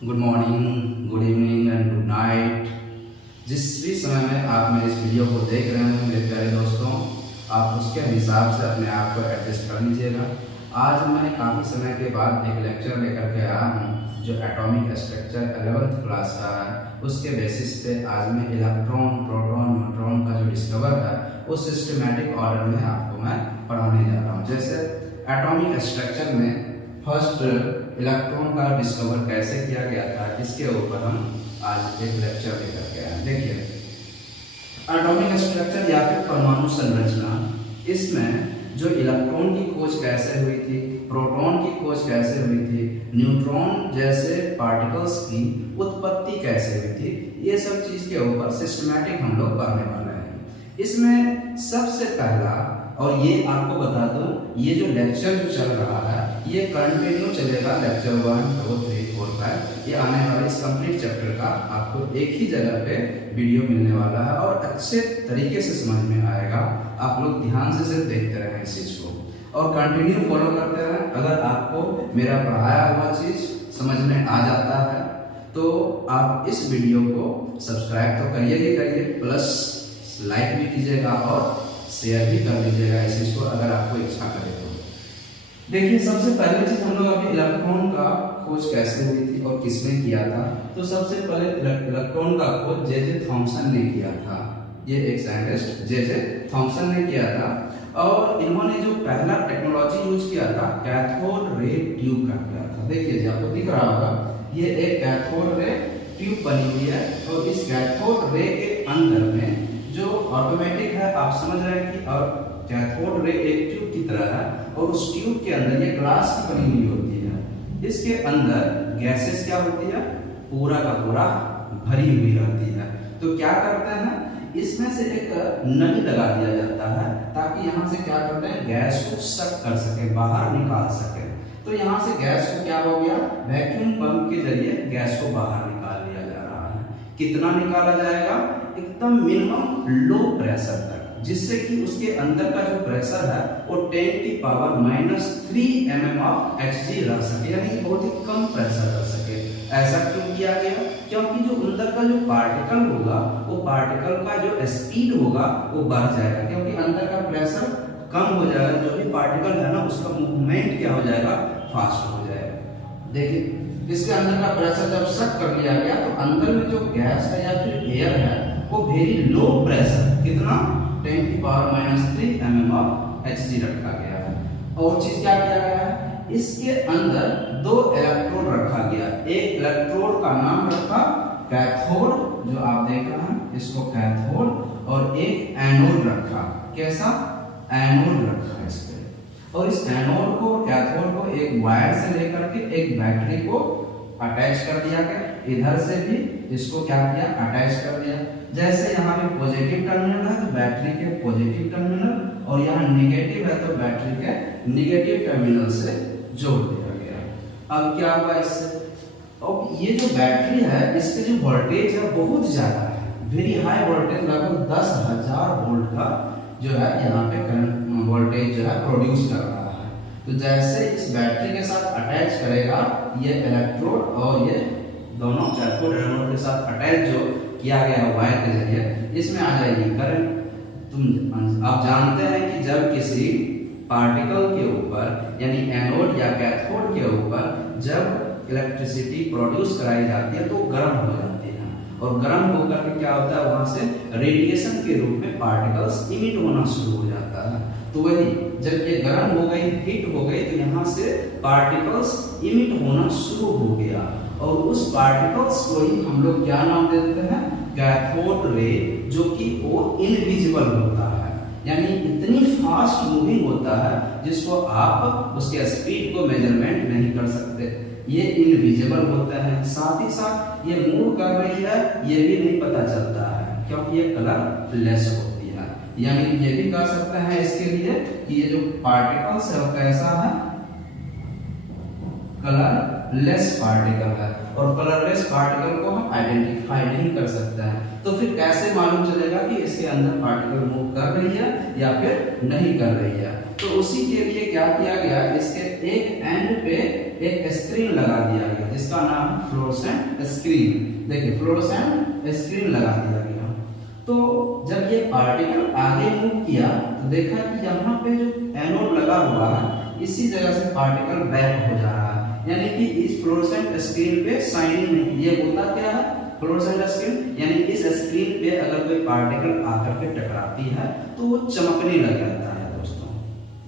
Good morning, good evening and good night. जिस भी समय में आप मेरे इस वीडियो को देख रहे हैं मेरे प्यारे दोस्तों, आप उसके हिसाब से अपने आप को एडजस्ट कर लीजिएगा। आज मैं काफ़ी समय के बाद एक लेक्चर लेकर के आया हूँ जो एटॉमिक स्ट्रक्चर 11th क्लास का है। उसके बेसिस पे आज मैं इलेक्ट्रॉन, प्रोटॉन, न्यूट्रॉन का जो डिस्कवर है उस सिस्टमेटिक ऑर्डर में आपको मैं पढ़ाने जा रहा हूँ। जैसे एटॉमिक स्ट्रक्चर में फर्स्ट इलेक्ट्रॉन का डिस्कवर कैसे किया गया था, इसके ऊपर हम आज एक लेक्चर लेकर के आए। देखिए, एटॉमिक स्ट्रक्चर या फिर परमाणु संरचना, इसमें जो इलेक्ट्रॉन की खोज कैसे हुई थी, प्रोटॉन की खोज कैसे हुई थी, न्यूट्रॉन जैसे पार्टिकल्स की उत्पत्ति कैसे हुई थी, ये सब चीज के ऊपर सिस्टमैटिक हम लोग पढ़ने वाले हैं। इसमें सबसे पहला, और ये आपको बता दूं, ये जो लेक्चर जो चल रहा है ये कंटिन्यू चलेगा। लेक्चर 1, 2, 3, 4, 5 ये आने वाले इस कंप्लीट चैप्टर का आपको एक ही जगह पे वीडियो मिलने वाला है और अच्छे तरीके से समझ में आएगा। आप लोग ध्यान से सिर्फ देखते रहें इस चीज को और कंटिन्यू फॉलो करते रहें। अगर आपको मेरा पढ़ाया हुआ चीज समझ में आ जाता है तो आप इस वीडियो को सब्सक्राइब तो करिए ही करिए, प्लस लाइक भी कीजिएगा और शेयर भी कर लीजिएगा इस चीज को अगर आपको इच्छा करे तो। देखिए, सबसे पहले चीज हम लोग अभी इलेक्ट्रॉन का खोज कैसे हुई थी और किसने किया था। तो सबसे पहले इलेक्ट्रॉन का खोज जे थॉमसन ने किया था। ये एक साइंटिस्ट जे थॉमसन ने किया था और इन्होंने जो पहला टेक्नोलॉजी यूज किया था कैथोड रे ट्यूब का किया था। देखिए, आपको दिख रहा होगा ये एक कैथोड रे ट्यूब बनी हुई है और इस कैथोड रे के अंदर में जो ऑटोमेटिक है, आप समझ रहे हैं कि और कैथोड रे एक ट्यूब की तरह है और उस ट्यूब के अंदर ये ग्लास की बनी हुई होती है। इसके अंदर गैसेस क्या होती है, पूरा का पूरा भरी हुई रहती है। तो क्या करते हैं, इसमें से एक नली लगा दिया जाता है ताकि यहाँ से क्या करते हैं, गैस को सक कर सके, बाहर निकाल सके। तो यहाँ से गैस को क्या हो गया, वैक्यूम पंप के जरिए गैस को बाहर निकाल लिया जा रहा है। कितना निकाला जाएगा, एकदम मिनिमम लो प्रेशर तक, जिससे कि उसके अंदर का जो प्रेशर है वो 10 की पावर -3 mm ऑफ Hg रह सके, यानी बहुत ही कम प्रेशर रह सके। ऐसा क्यों किया गया, क्योंकि जो अंदर का जो पार्टिकल होगा वो पार्टिकल का जो स्पीड होगा वो बढ़ जाएगा, क्योंकि अंदर का प्रेशर कम हो जाएगा। जो भी पार्टिकल है ना उसका मूवमेंट क्या हो जाएगा, फास्ट हो जाएगा। देखिए, इसके अंदर का प्रेशर जब सक कर लिया गया तो अंदर में जो गैस है या फिर एयर है वो वेरी लो प्रेशर, कितना 10 की पावर -3 mm ऑफ Hg रखा गया है। और चीज क्या किया गया है, इसके अंदर 2 इलेक्ट्रोड रखा गया। एक इलेक्ट्रोड का नाम रखा कैथोड, जो आप देख रहे हैं इसको कैथोड, और एक एनोड रखा। कैसा, एनोड रखा इस पे। और इस एनोड को, कैथोड को एक वायर से लेकर के एक बैटरी को अटैच कर दिया गया। इधर से भी इसको क्या किया, अटैच कर दिया। जैसे यहाँ पे पॉजिटिव टर्मिनल है तो बैटरी के पॉजिटिव टर्मिनल, और यहाँ नेगेटिव है तो बैटरी के नेगेटिव टर्मिनल से जोड़ दिया गया। अब क्या हुआ इससे, अब ये जो बैटरी है इसके जो वोल्टेज है बहुत ज्यादा है, वेरी हाई वोल्टेज, लगभग 10,000 वोल्ट का जो है यहाँ पे करंट वोल्टेज जो है प्रोड्यूस कर रहा है। तो जैसे इस बैटरी के साथ अटैच करेगा ये इलेक्ट्रोड और ये दोनों कैथोड एनोड के साथ अटैच जो किया गया वायर के जरिए, इसमें आ जाएगी करंट। आप जानते हैं कि जब किसी पार्टिकल के ऊपर यानी एनोड या कैथोड के ऊपर जब इलेक्ट्रिसिटी प्रोड्यूस कराई जाती है तो गर्म हो जाती है, और गर्म होकर के क्या होता है, वहां से रेडिएशन के रूप में पार्टिकल्स इमिट होना शुरू हो जाता है। तो वही जब ये गर्म हो गई, हीट हो गई, तो यहाँ से पार्टिकल्स इमिट होना शुरू हो गया, और उस पार्टिकल्स को ही हम लोग क्या नाम देते हैं, कैथोड रे, जो कि वो इनविजिबल होता है, यानी इतनी फास्ट मूविंग होता है जिसको आप उसके स्पीड को मेजरमेंट नहीं कर सकते। ये इनविजिबल होता है, साथ ही साथ ये मूव कर रही है ये भी नहीं पता चलता है, क्योंकि ये कलरलेस होती है। यानी ये भी कह सकते हैं इसके लिए कि ये जो पार्टिकल्स है वो कैसा है, कलरलेस पार्टिकल है, और कलरलेस पार्टिकल को हम आइडेंटिफाई नहीं कर सकते हैं। तो फिर कैसे मालूम चलेगा कि इसके अंदर पार्टिकल मूव कर रही है या फिर नहीं कर रही है। तो उसी के लिए क्या किया गया, इसके एक एंड पे एक स्क्रीन लगा दिया गया जिसका नाम है फ्लोरोसेंट स्क्रीन। देखिए फ्लोरोसेंट स्क्रीन लगा दिया गया। तो जब ये पार्टिकल आगे मूव किया तो देखा कि यहाँ पे जो एनोड लगा हुआ है इसी जगह से पार्टिकल बैक हो जा रहा है, यानी कि इस फ्लोरोसेंट स्क्रीन पे शाइनिंग नहीं। ये होता क्या है फ्लोरोसेंट स्क्रीन, यानी इस स्क्रीन पे अगर कोई पार्टिकल आकर के टकराती है तो वो चमकने लग जाता है दोस्तों,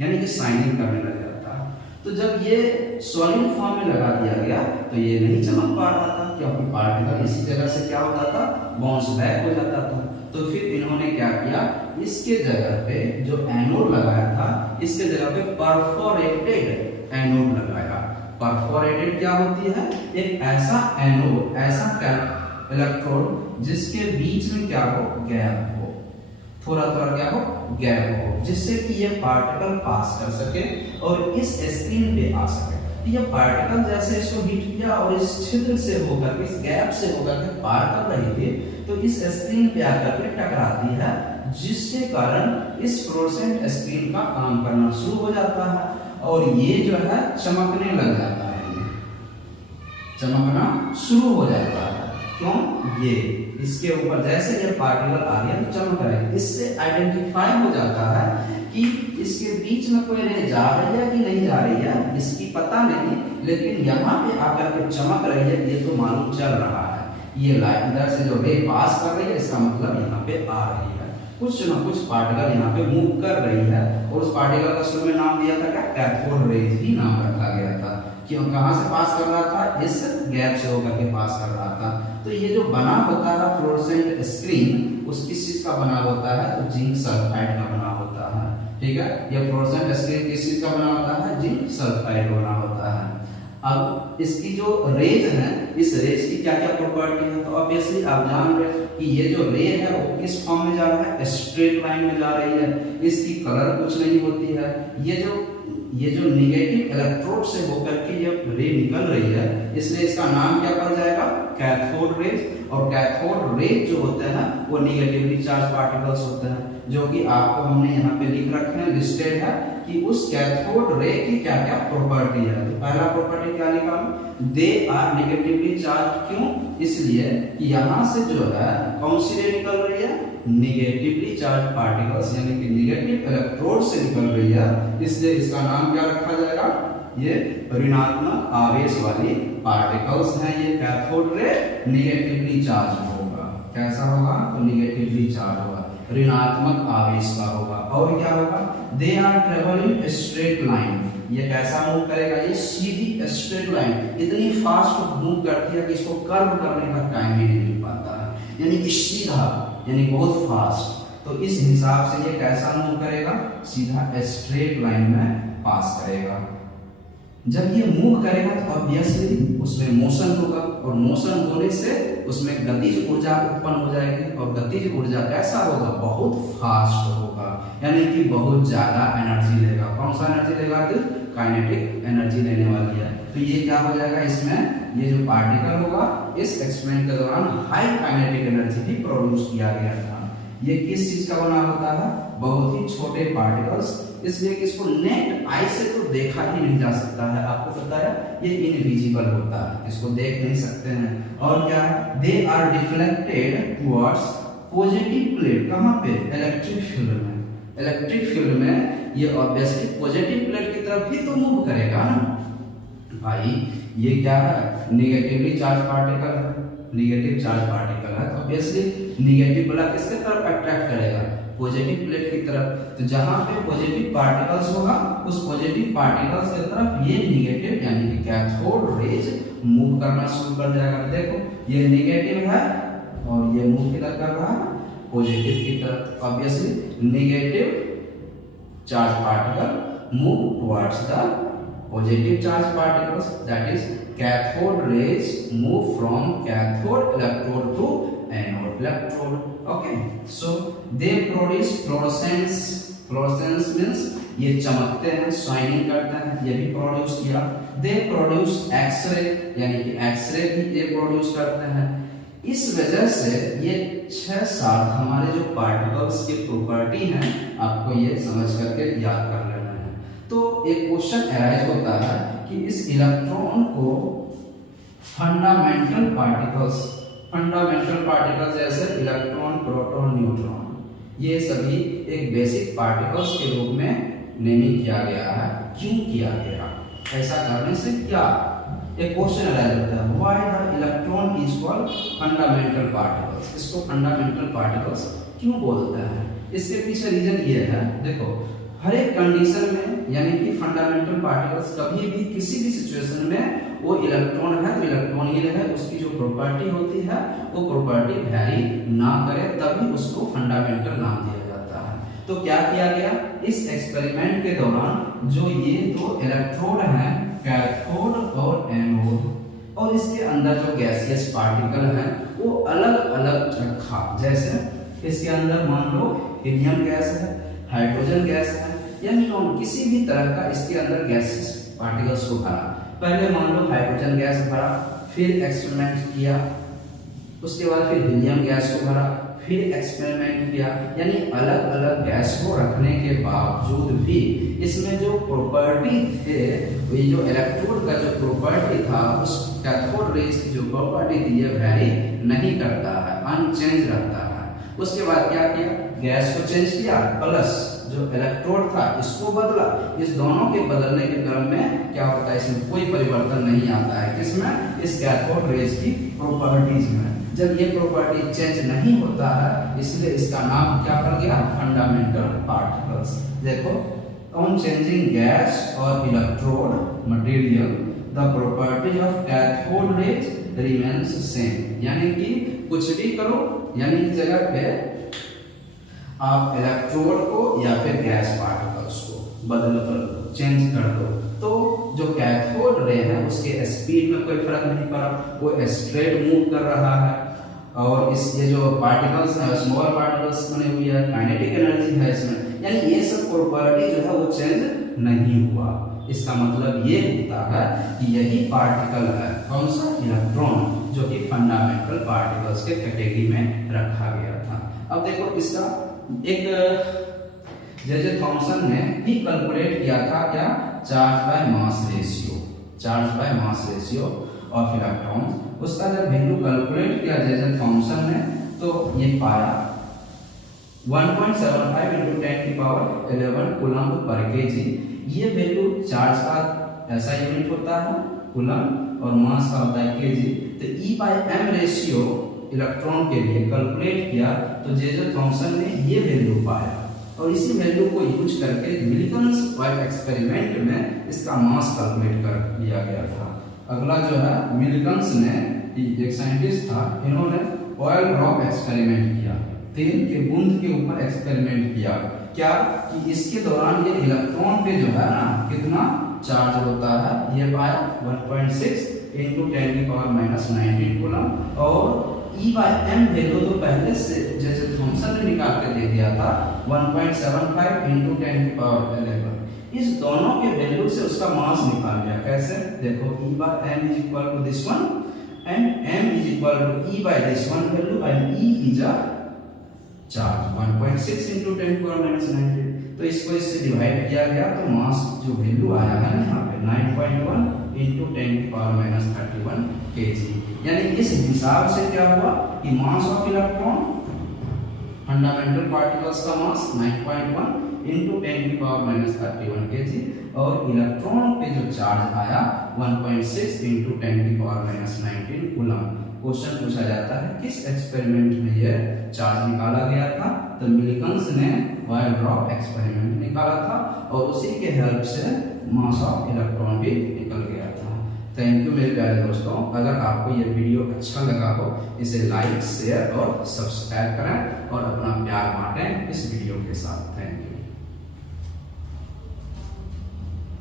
यानी कि शाइनिंग करने लग जाता है। तो जब ये सॉलिड फॉर्म में लगा दिया गया तो ये नहीं चमक पा रहा था, क्योंकि पार्टिकल इसी जगह से क्या होता था बाउंस बैक हो जाता था। तो फिर इन्होंने क्या किया, इसके जगह पे जो एनोड लगाया था इसके जगह पे परफोरेटेड एनोड लगाया। परफोरेटेड क्या होती है, एक ऐसा एनोड, ऐसा इलेक्ट्रोड जिसके बीच में क्या हो गैप हो, थोड़ा थोड़ा क्या हो गैप हो, जिससे कि ये पार्टिकल पास कर सके और इस स्क्रीन पे आ सके। ये पार्टिकल जैसे इसको हिट किया और इस छिद्र से होकर इस गैप से होकर के पार कर रही थी तो इस स्क्रीन पे आकर के टकराती है, जिसके कारण इस फ्लोरोसेंट स्क्रीन का काम करना शुरू हो जाता है और ये जो है चमकने लग जाता है, ये चमकना शुरू हो जाता है। क्यों, ये इसके ऊपर जैसे ये पार्टिकल आ गया तो चमक रहा है। इससे आइडेंटिफाई हो जाता है कि इसके बीच में कोई रे जा रही है कि नहीं जा रही है, इसकी पता नहीं, लेकिन यहाँ पे आकर के चमक रही है ये तो मालूम चल रहा है। ये लाइट इधर से जो रे पास कर रही है इसका मतलब यहाँ पे आ रही है, कुछ ना कुछ पार्टिकल यहाँ पे मूव कर रही है। और उस पार्टिकल का शुरू में नाम दिया था क्या, कैथोड रेज ही नाम रखा गया था। क्यों, कहाँ से पास कर रहा था, इस गैप से होकर के पास कर रहा था। तो ये जो बना होता है फ्लोरोसेंट स्क्रीन उस किस चीज का बना होता है, तो जिंक सल्फाइड का बना होता है। ठीक है, ये फ्लोरोसेंट स्क्रीन किस चीज का बना होता है, जिंक सल्फाइड बना होता है। अब इसकी जो रेज है, इस रेज की क्या क्या प्रॉपर्टी है, तो ऑब्वियसली आप जान रहे कि ये जो रे है वो किस फॉर्म में जा रहा है, स्ट्रेट लाइन में जा रही है, इसकी कलर कुछ नहीं होती है। ये जो निगेटिव इलेक्ट्रोड से होकर के ये रे निकल रही है, इसलिए इसका नाम क्या पड़ जाएगा, कैथोड रेज। और कैथोड रेज जो होते हैं वो निगेटिवली चार्ज पार्टिकल्स होते हैं, जो कि आपको हमने यहाँ पे लिख रखे हैं, लिस्टेड है कि उस कैथोड रे की क्या क्या प्रॉपर्टी है। तो पहला प्रॉपर्टी क्या लिखा, दे आर निगेटिवली चार्ज। क्यों, इसलिए कि यहाँ से जो है कौन सी रे निकल रही है, निगेटिवली चार्ज पार्टिकल्स, यानी कि निगेटिव इलेक्ट्रोड से निकल रही है, इसलिए इसका नाम क्या रखा जाएगा, ये ऋणात्मक आवेश वाली पार्टिकल्स हैं। ये कैथोड रे निगेटिवली चार्ज होगा, कैसा होगा, तो निगेटिवली चार्ज होगा, ऋणात्मक आवेश का होगा। और क्या होगा, they are travelling straight line. ये कैसा मूव करेगा, ये सीधी स्ट्रेट लाइन इतनी फास्ट मूव करती है कि इसको कर्व करने का टाइम ही नहीं मिल पाता है, यानी कि सीधा, यानी बहुत फास्ट। तो इस हिसाब से ये कैसा मूव करेगा, सीधा स्ट्रेट लाइन में पास करेगा। जब ये मूव करेगा तो ऑब्वियसली उसमें मोशन होगा और मोशन होने से उसमें गतिज ऊर्जा उत्पन्न हो जाएगी। और गतिज ऊर्जा कैसा होगा, बहुत फास्ट होगा, यानी कि बहुत ज्यादा एनर्जी लेगा। कौन सा एनर्जी लेगा, तो काइनेटिक एनर्जी लेने वाली है। तो ये क्या हो जाएगा, इसमें ये जो पार्टिकल होगा इस एक्सपेरिमेंट के दौरान हाई काइनेटिक एनर्जी भी प्रोड्यूस किया गया था। ये किस चीज का बना होता है, बहुत ही छोटे पार्टिकल्स, इसलिए कि इसको नेट आई से तो देखा ही नहीं जा सकता है। आपको पता है ये इनविजिबल होता है, इसको देख नहीं सकते हैं। और क्या, they are deflected towards positive plate. कहाँ पे, इलेक्ट्रिक फील्ड में। इलेक्ट्रिक फील्ड में ये ऑब्वियसली पॉजिटिव प्लेट की तरफ ही तो मूव करेगा ना भाई। ये क्या है, निगेटिवली चार्ज पार्टिकल है, निगेटिव चार्ज पार्टिकल है, तो ऑब्वियसली निगेटिव वाला किसके तरफ अट्रैक्ट करेगा, पॉजिटिव प्लेट की तरफ। तो जहां पे पॉजिटिव पार्टिकल्स होगा उस पॉजिटिव पार्टिकल्स की तरफ ये निगेटिव यानी कि कैथोड रेज मूव करना शुरू कर जाएगा। देखो ये निगेटिव है और ये मूव किधर कर रहा है, पॉजिटिव की तरफ। Obviously negative charge particle move towards the positive charge particles, that is cathode rays move from cathode electrode to anode electrode. Okay, so they produce fluorescence. Fluorescence means ये चमकते हैं, शाइनिंग करते हैं, ये भी प्रोड्यूस किया। They produce X-ray, यानी कि X-ray भी ये प्रोड्यूस करते हैं। इस वजह से ये 6-7 हमारे जो पार्टिकल्स की प्रॉपर्टी हैं आपको ये समझ करके याद कर लेना है। तो एक क्वेश्चन अराइज होता है कि इस इलेक्ट्रॉन को फंडामेंटल पार्टिकल्स जैसे इलेक्ट्रॉन, प्रोटॉन, न्यूट्रॉन, ये सभी एक बेसिक पार्टिकल्स के रूप में नेमिंग किया गया है। क्यों किया गया? ऐसा करने से क्या एक क्वेश्चन अराइज होता है, why the electron is called fundamental particles. इसको फंडामेंटल पार्टिकल्स क्यों बोलते हैं? इसके पीछे रीजन ये है, देखो हर एक कंडीशन में यानी कि फंडामेंटल पार्टिकल्स कभी भी किसी भी सिचुएशन में वो इलेक्ट्रॉन है तो इलेक्ट्रॉन ही रहे, उसकी जो प्रॉपर्टी होती है वो प्रॉपर्टी वेरी ना करे, तभी उसको फंडामेंटल नाम दिया जाता है। तो क्या किया गया इस एक्सपेरिमेंट के दौरान, जो ये दो इलेक्ट्रोड हैं, कैथोड और एनोड, और इसके अंदर जो गैसियस पार्टिकल हैं वो अलग अलग रखा। जैसे इसके अंदर मान लो हीलियम गैस है, हाइड्रोजन गैस है या नियॉन, किसी भी तरह का इसके अंदर गैसियस पार्टिकल्स को भरा। पहले मान लो हाइड्रोजन गैस भरा, फिर एक्सपेरिमेंट किया, उसके बाद फिर हीलियम गैस को भरा, फिर एक्सपेरिमेंट किया, यानी अलग अलग गैस को रखने के बावजूद भी इसमें जो प्रॉपर्टी थे, ये जो इलेक्ट्रोड का जो प्रॉपर्टी था, उस कैथोड रेज की जो प्रॉपर्टी थी, ये वेरी नहीं करता है, अनचेंज रहता है। उसके बाद क्या किया, गैस को चेंज किया, प्लस जो इलेक्ट्रोड था इसको बदला। इस दोनों के बदलने के क्रम में क्या होता है, इसमें कोई परिवर्तन नहीं आता है। किसमें? इस कैथोड रेज की प्रॉपर्टीज में। जब ये प्रॉपर्टी चेंज नहीं होता है, इसलिए इसका नाम क्या पड़ गया, फंडामेंटल पार्टिकल्स। देखो, ऑन चेंजिंग गैस और electrode material the properties of cathode rays remains same. यानी कि कुछ भी करो, यानी इस जगह पे आप इलेक्ट्रोड को या फिर गैस पार्टिकल्स को बदल कर चेंज कर दो, तो जो कैथोड रे है उसके स्पीड में कोई फर्क नहीं पड़ा, वो स्ट्रेट मूव कर रहा है। और इस ये जो पार्टिकल्स है, स्मॉल पार्टिकल्स बने हुए हैं, काइनेटिक एनर्जी है इसमें, यानी ये सब प्रॉपर्टी जो है वो चेंज नहीं हुआ। इसका मतलब ये होता है कि यही पार्टिकल है, कौन सा, इलेक्ट्रॉन, जो कि फंडामेंटल पार्टिकल्स के कैटेगरी में रखा गया था। अब देखो इसका एक जे थॉमसन ने ही कैलकुलेट किया था, क्या, charge by mass ratio of electrons. उसका जब वैल्यू कैलकुलेट किया जे थॉमसन ने, तो ये पाया 1.75 × 10⁻11 कूलम पर केजी। ये वैल्यू चार्ज का ऐसा यूनिट होता है कूलम, और मास का होता है केजी। तो E/m रेशियो इलेक्ट्रॉन के लिए कैलकुलेट किया, तो जे थॉमसन ने ये वैल्यू पाया, और इसी वैल्यू को यूज करके मिल्किंस वाइट एक्सपेरिमेंट में इसका मास कैलकुलेट कर लिया गया था। अगला जो है मिल्किंस ने, एक साइंटिस्ट था, इन्होंने ऑयल ड्रॉप एक्सपेरिमेंट किया, तेल के बूंद के ऊपर एक्सपेरिमेंट किया। क्या कि इसके दौरान ये इलेक्ट्रॉन पे जो है ना कितना चार्ज होता है, ये पाया 1.6 × 10⁻19 कूलम। और E/m वैल्यू तो पहले से जैसे थॉमसन ने निकाल के दे दिया था 1.75 × 10⁻11। इस दोनों के वैल्यू से उसका मास निकाल लिया। कैसे? देखो, E/m is equal to this one and m is equal to E by this one value, and E is a charge 1.6 × 10⁻19। तो इसको इससे डिवाइड किया गया, तो मास जो वैल्यू आया है यहाँ पे 9.1 × 10⁻31 kg। यानी इस हिसाब से क्या हुआ कि mass of electron, fundamental particles का मास 9.1 × 10⁻31 kg, और इलेक्ट्रॉन पे जो चार्ज आया 1.6 × 10⁻19 कूलम। क्वेश्चन पूछा जाता है किस एक्सपेरिमेंट में यह चार्ज निकाला गया था, तो मिल्किंस ने ऑयल ड्रॉप एक्सपेरिमेंट निकाला था, और उसी के हेल्प से मास ऑफ इलेक्ट्रॉन भी निकल गया था। थैंक यू मेरे प्यारे दोस्तों। अगर आपको ये वीडियो अच्छा लगा हो, इसे लाइक, शेयर और सब्सक्राइब करें, और अपना प्यार बांटें इस वीडियो के साथ। Thank you.